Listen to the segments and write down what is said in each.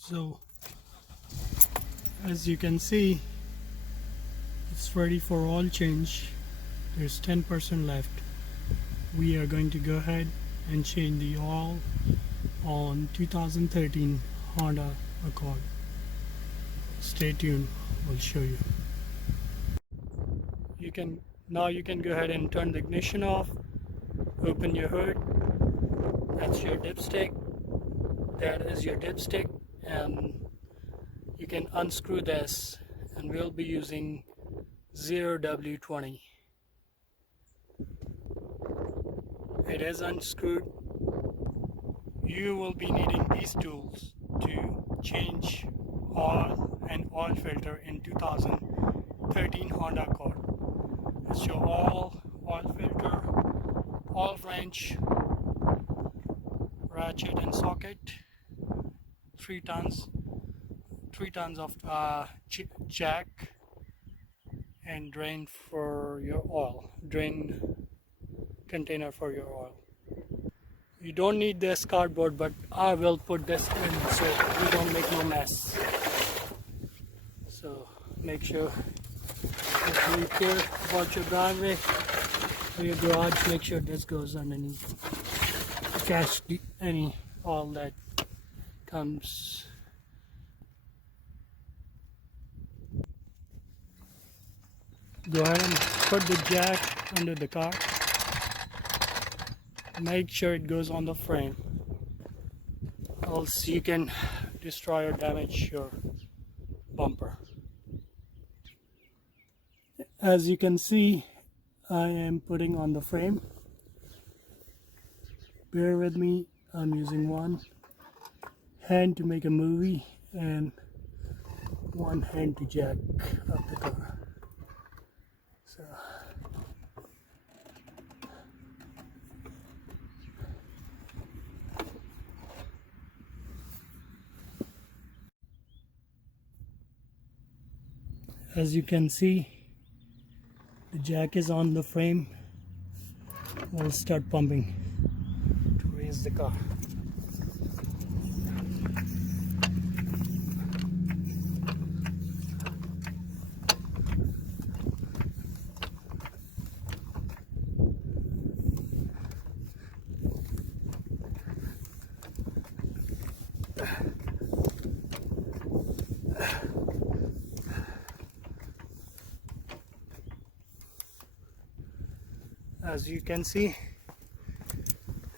So as you can see, it's ready for oil change. There's 10% left. We are going to go ahead and change the oil on 2013 Honda Accord. Stay tuned, we'll show you. You can go ahead and turn the ignition off, open your hood. That's your dipstick. That is your dipstick, and you can unscrew this, and we'll be using 0W20. It is unscrewed. You will be needing these tools to change oil and oil filter in 2013 Honda Accord. It's your oil filter, oil wrench, ratchet and socket, 3 tons of jack, and drain for your oil, drain container for your oil. You don't need this cardboard, but I will put this in so you don't make no mess. So make sure if you care about your driveway or your garage, make sure this goes underneath to catch any oil that comes. Go ahead and put the jack under the car. Make sure it goes on the frame, else you can destroy or damage your bumper. As you can see, I am putting on the frame. Bear with me, I'm using one hand to make a movie and one hand to jack up the car. So as you can see, the jack is on the frame. We'll start pumping to raise the car. As you can see,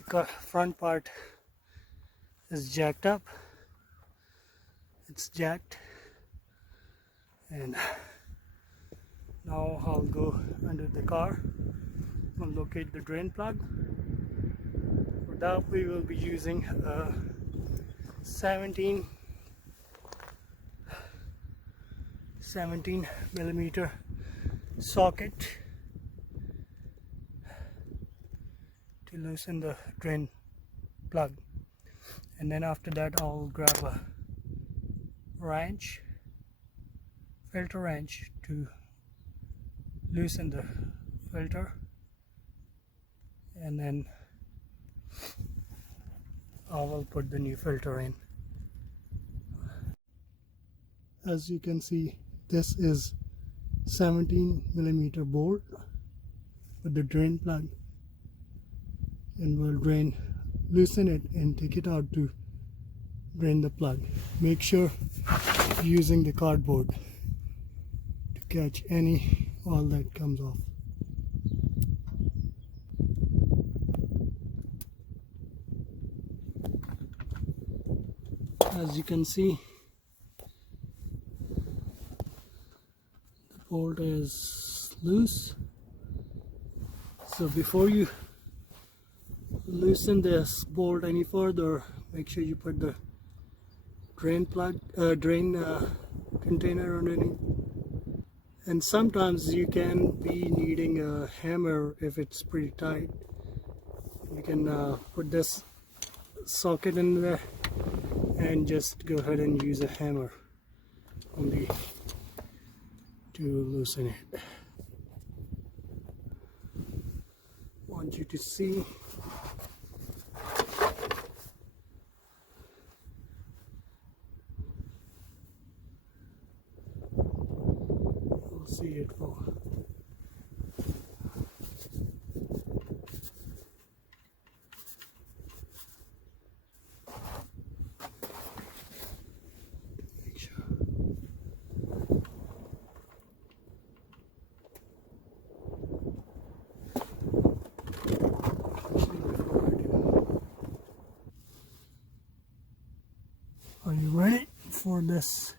the front part is jacked up. It's jacked, and now I'll go under the car and locate the drain plug. For that we will be using a 17 millimeter socket to loosen the drain plug, and then after that I'll grab a filter wrench to loosen the filter, and then I will put the new filter in. As you can see, this is 17 millimeter bolt with the drain plug, and we'll loosen it and take it out to drain the plug. Make sure you're using the cardboard to catch any oil that comes off. As you can see, the bolt is loose. So before you loosen this bolt any further, make sure you put the drain container underneath. And sometimes you can be needing a hammer if it's pretty tight. You can put this socket in there and just go ahead and use a hammer only to loosen it. Want you to see it for. Make sure. Are you ready for this?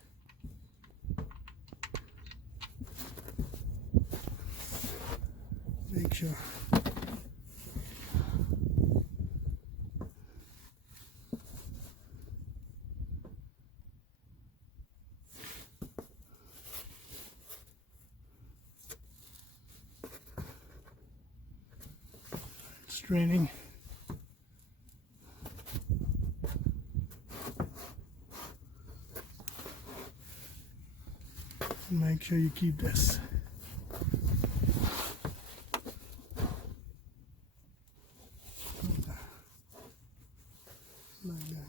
Make sure. It's draining. Make sure you keep this. Like that.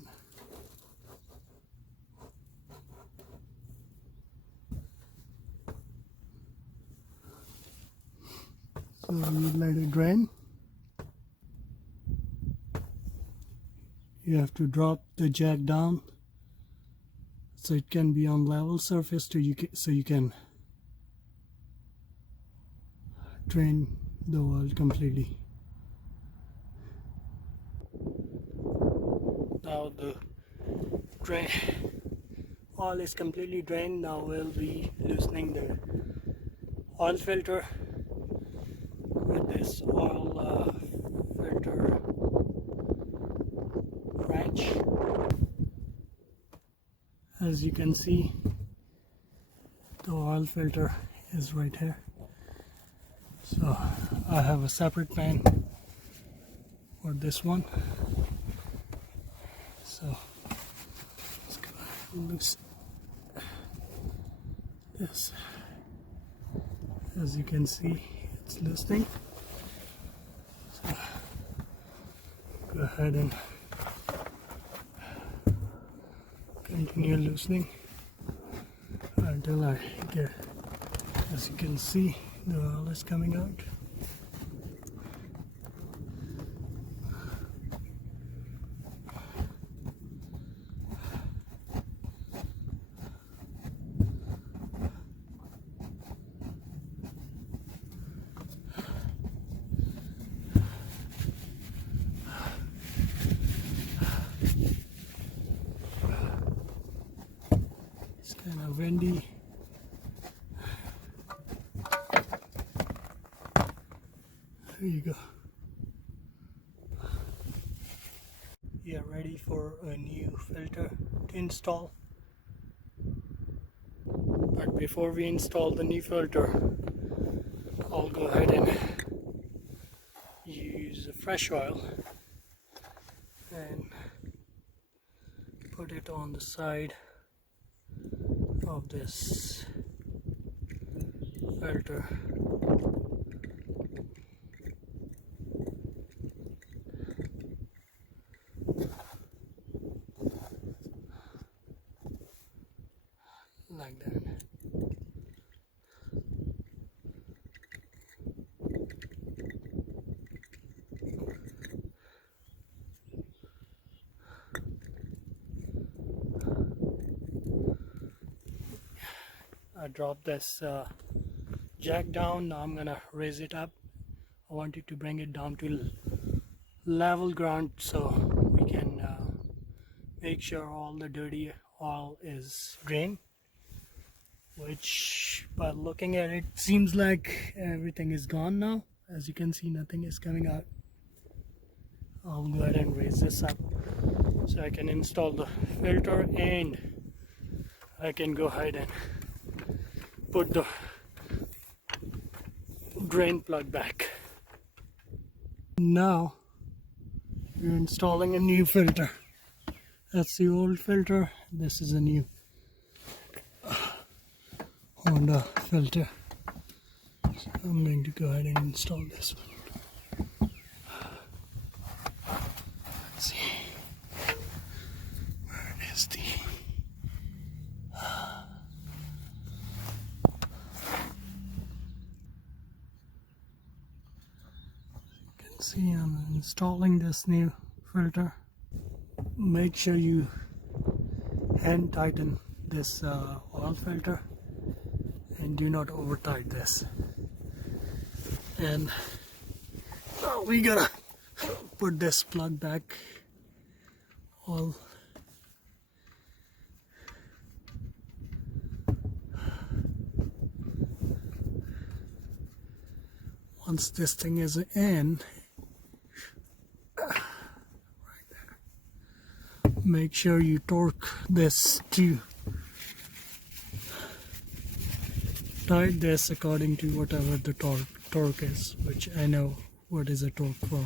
So you let it drain. You have to drop the jack down so it can be on level surface so you can drain the oil completely. Now the drain oil is completely drained. Now we'll be loosening the oil filter with this oil filter wrench. As you can see, the oil filter is right here. So I have a separate pan for this one. So let's go and loose this. As you can see, it's loosening. So go ahead and continue loosening until I get, as you can see, the oil is coming out. It's kind of windy. There you go. We are ready for a new filter to install. But before we install the new filter, I'll go ahead and use a fresh oil and put it on the side of this filter. Like that. I dropped this jack down. Now I'm gonna raise it up. I wanted to bring it down to level ground so we can make sure all the dirty oil is drained, which by looking at it seems like everything is gone now. As you can see, nothing is coming out. I'll go ahead and raise this up so I can install the filter, and I can go ahead and put the drain plug back. Now we're installing a new filter. That's the old filter. This is a new Honda filter. So I'm going to go ahead and install this one. Let's see. Where is the See, I'm installing this new filter. Make sure you hand tighten this oil filter and do not over tight this. And now we gotta put this plug back all. Once this thing is in, right there, make sure you torque this to tight this according to whatever the torque is, which I know what is a torque for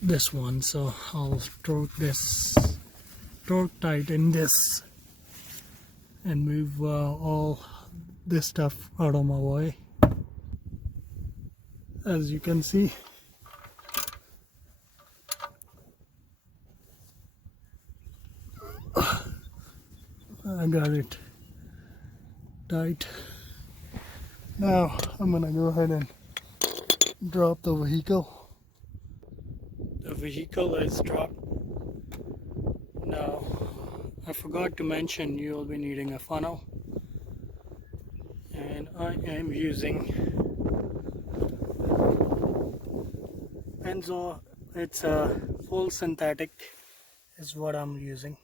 this one, so I'll torque tight in this and move all this stuff out of my way. As you can see, I got it tight. Now I'm gonna go ahead and drop the vehicle. The vehicle is dropped. Now I forgot to mention you will be needing a funnel, and I am using Enzo. It's a full synthetic is what I'm using.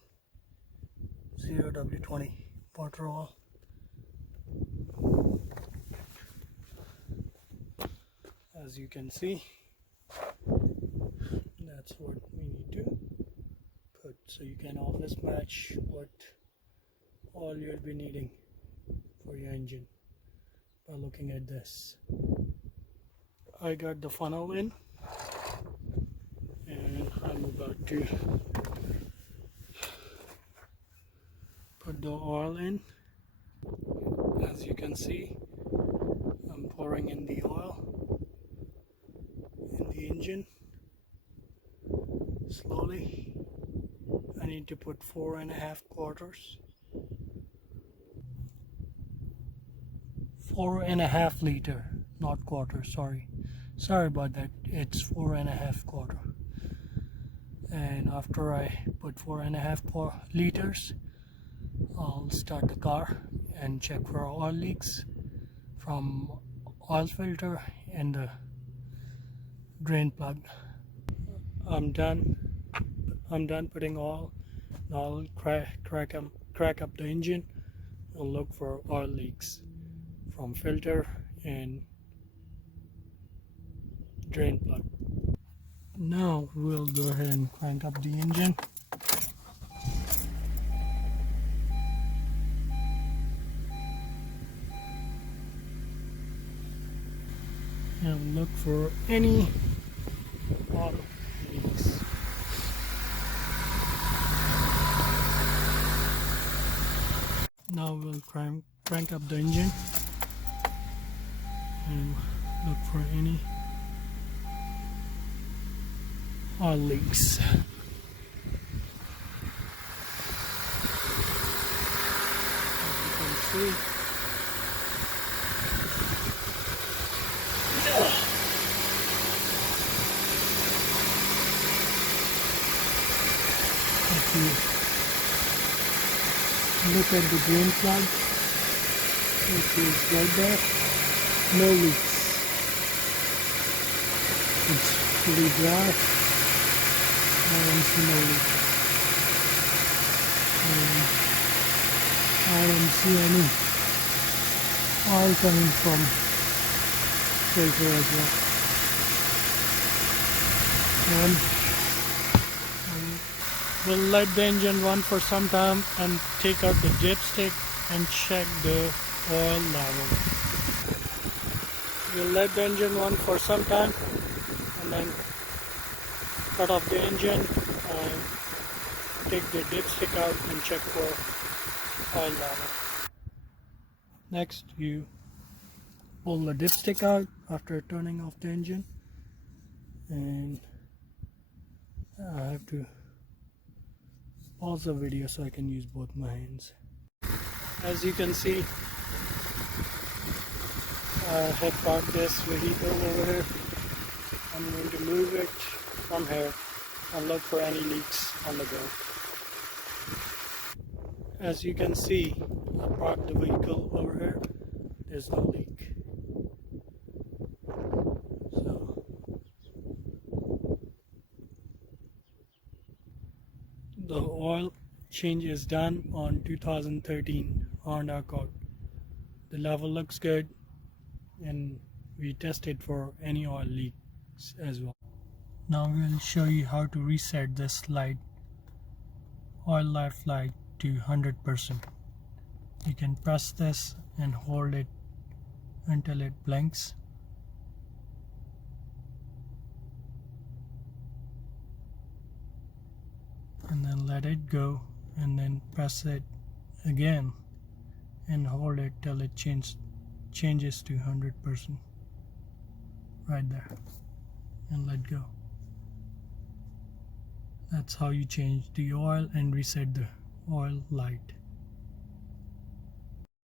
0W20 water oil. As you can see, that's what we need to put, so you can always match what oil you'll be needing for your engine by looking at this. I got the funnel in and I'm about to put the oil in. As you can see, I'm pouring in the oil in the engine slowly. I need to put 4.5 quarters. 4.5 liter, not quarter, sorry about that. It's 4.5 quarter. And after I put 4.5 liters, I'll start the car and check for oil leaks from oil filter and the drain plug. I'm done putting oil. Now I'll crack up the engine and look for oil leaks from filter and drain plug. Now we'll go ahead and crank up the engine. And look for any oil leaks. Now we'll crank up the engine and look for any oil leaks. As you can see, if you look at the drain plug, it is right there, no leaks. It's pretty dry. I don't see no leaks. And I don't see any oil coming from filter as well. And we'll let the engine run for some time and take out the dipstick and check the oil level. We'll let the engine run for some time and then cut off the engine and take the dipstick out and check for oil level. Next, you pull the dipstick out after turning off the engine, and I have to pause the video so I can use both my hands. As you can see, had parked this vehicle over here. I'm going to move it from here and look for any leaks on the ground. As you can see, I parked the vehicle over here. There's no leak. So the oil change is done on 2013 Honda Accord. The level looks good, and we tested for any oil leaks as well. Now we'll show you how to reset this light, oil life light, to 100%. You can press this and hold it until it blinks. And then let it go, and then press it again and hold it till it changes to 100%. Right there. And let go. That's how you change the oil and reset the oil light.